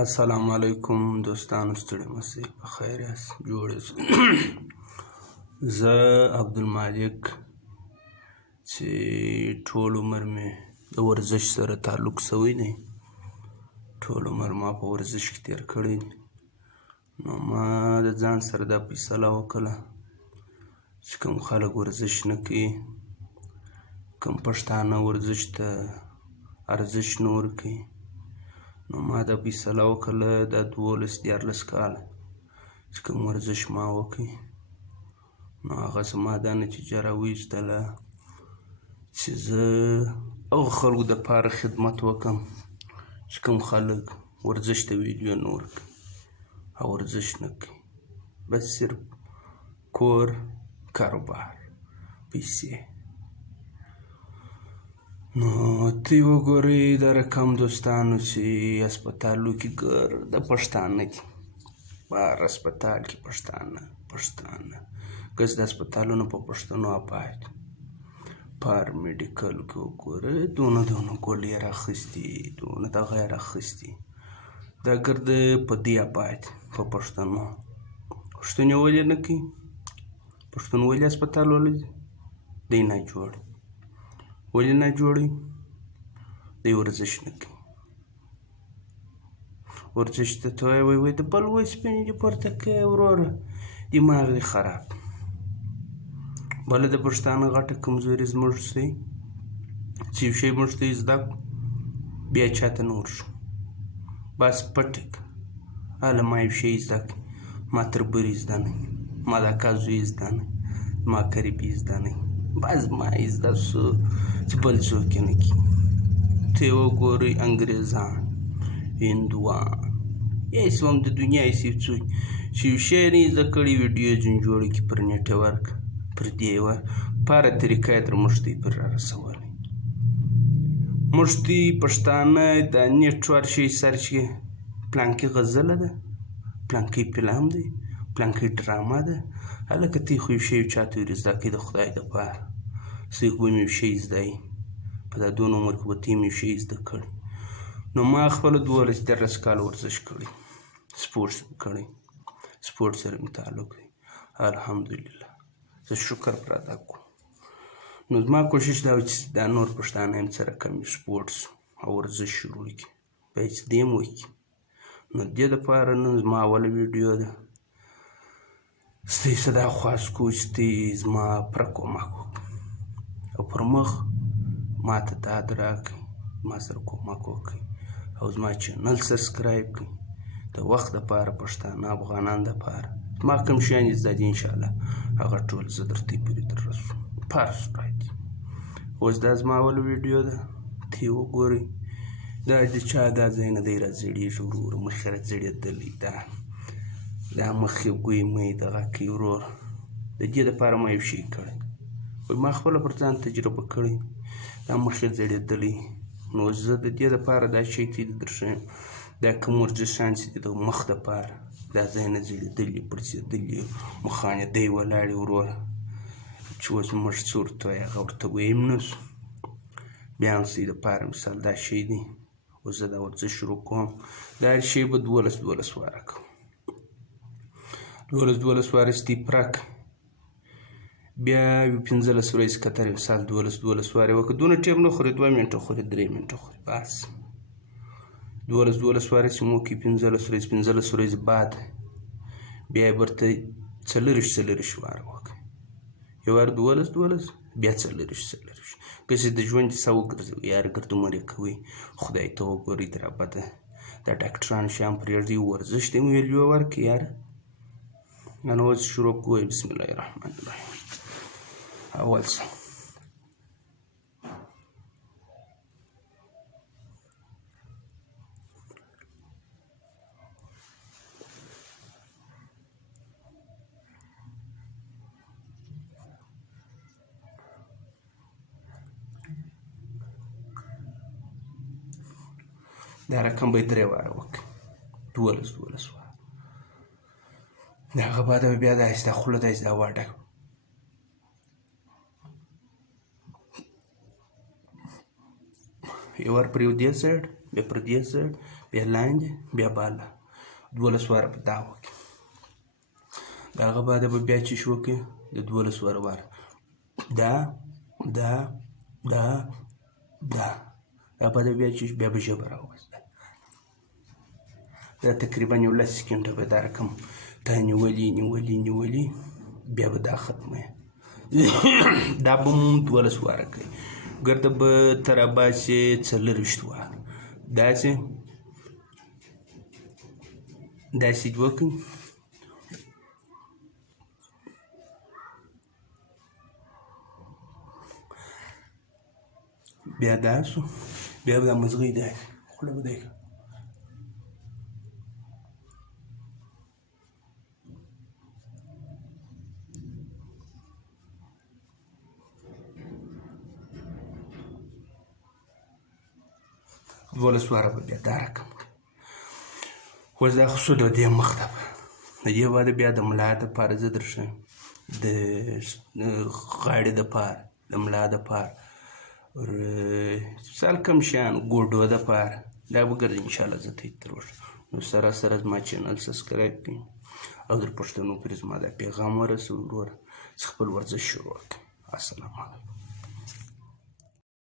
السلام علیکم دوستانو، ستړي مسئ، په خیر یاست، جوړ یاست. زه عبدالمالک چې ټول عمر مې د ورزش سره تعلق شوی دی، ټول عمر ما په ورزش کې تیر کړی، نو ما د ځان سره دا فیصله وکړه چې کوم خلک ورزش نه کوي، کوم پښتانه ورزش ته ارزش نه ورکوي، نو ما دا فیصله وکړله دا 12-14 کاله چې کوم ورزش ما وکړي، نو هغه زما دا نتیجه راوایستله چې زه هغو خلکو دپاره خدمت وکړم چې کوم خلک ورزش ته ویډیو نه ورکوي او ورزش نه کوي، بس صرف کور، کاروبار، پیسې. نو ته وګورئ دا رقم دوستانو چې هسپتالو کې ګرده پښتانه دي، بهر هسپتال کې پښتانه که د هسپتالونو په پښتنو آباد، پر میډیکل کې وګوره دونه ګولۍ راخیستي، دونه دغه یې راخیستي، دا ګرده په دې آباد په پښتنو. پښتون یې ولې نه کوي؟ پښتون ولې هسپتال ولې دی نه جوړ؟ ولې نه جوړوي؟ دی ورزش نه کوي. ورزش ته ته وایي د بل وسپنې دې پورته کوې وروره، دماغ دې خراب. بله د پښتانه غټه کمزوري زموږ څه چې یو شی موږ ته زده کړو بیا چاته نه ورشو، بس پټ یې کړه، هله ما یو شی زده کړي، ما تربوري زده نه وي، ما د اکا زوی زده نه وي، ما قریبي زده نه وي، بس ما یې زده سو چې بل څوک یې نه کوي. ته یې وګورئ انګریزان، هندوان، هېڅ هم د دنیا هېڅ یو څوک چې یو شی نه یې زده کړی ویډیو ځینې جوړه کړي، پر نیټ یې ورکړه، پر دې یې ورکړه، په هره طریقه یې تر موږ ته یې پر رارسولی. موږ ته پښتانه د نیټ ورشئ سرچ کړئ، پلانکې غزله ده، پلانکې فلم دی، پلانکې ډرامه ده، هلکه ته خو یو شی یو چاته ور زده کړي د خدای دپاره، څوک به مې یو شی زده وي، په دا دونه عمر کې به ته یې یو شی زده کړی. نو ما خپله 12-13 کاله ورزش کړی، سپورټس مې کړی، سپورټ سره مې تعلق دی، الحمدلله. زه شکر پر ادا کوم. نو زما کوشش دا و چې دا نور پښتانه هم څه رقم سپورټس او ورزش شروع کړي، بیا چې دې هم وکړي. نو د دې دپاره نن زما اوله ویډیو ده، ستاسې دا خواست کوو چې ته زما پوره کومک وکړې او پر مخ ما ته داد راکړئ، ما سره کومک وکړئ او زما چینل سبسکرایب کړئ. د وخت دپاره پښتانه افغانان دپاره ما کوم شیان یې زده دي انشاءالله هغه ټول زه درته پورې در رسوم په هر صورت. اوس دا زما اوله ویډیو ده، ته یې وګورئ. دا د چا دا ځای نه دی راځړېږي وروره، مخ یې راځړېدلی، دا مخ یې ګوی می دغه کوي وروره، د دې دپاره ما یو شی کړی، ما خپله پر ځان تجربه کړی، دا مخ یې ځړېدلی. نو زه د دې دپاره دا شی ته در ښیم، دا کوم ورزشان چې دي د مخ دپاره دا ځای نه ځړېدلي، پړسېدلي، مخان یې دی ولاړې وروره، چې اوس موږ څه ورته وایي هغه ورته وییم نه شو. بیا هم ستاسې دپاره مثال دا شی دی، اوس زه دا ورزش شروع کوم، دا هر شی به 12 واره کوم، 12 واره چې ته یې پوره کړې، بیا 15 ورځې کتر مثال 12 واره وکړه، دونه ټیم نه خوري، 2 منټه خوري، 3 منټه خوري، بس 12 واره چې مو وکړي 15 ورځې بعد بیا یې برته 40 واره وکړئ، یو وار 12 بیا 40 که چې د ژوند کیسه وګرځوئ، یار ګردومر یې کوئ، خدای ته وګورئ د رابطه دا ډاکټرانو شیان پرېږدئ، ورزش ته یې ویډیو ورکړئ یاره. نو اوس شروع کوئ، بسم الله الرحمن الرحیم. اول څه دا رقم به یې 3 واره وکړئ، 12 واره. د هغه بعد به بیا د آهسته خوله د آهسته هوا ډک یو وار پر یو دې سایډ، بیا پر دې سایډ، بیا لاندې بیا بالا 12 واره به دا وکړي. د هغه بعد به بیا چې شو وکړي د 12 واره دا بعد بیا چې بیا به ژبه راوباسي. دا تقریبا یو 10 سکنډه به دا رقم تا نیولي بیا به دا ختموي. دا به مو 12 واره کوي. ګرده به تر راباسي 40 واره. داسې وکړئ. بیا دا شو بیا به دا مزغی دی خوله به دی 12 واره به بیا دا رقم اوس دا خو شو د دې مخ ته د دې بعد بیا د ملا دپاره زه درښیم د غاړې دپاره د ملا دپاره سال کم شیان ګوډو دپاره دا به ګرځي انشاءالله زه ته تر وښه. نو سره زما چینل سبسکرایب کړئ او در پښتنو پورې زما دا پیغام ورسوئ وروره چې خپل ورزش شروع کړئ. السلام علیکم.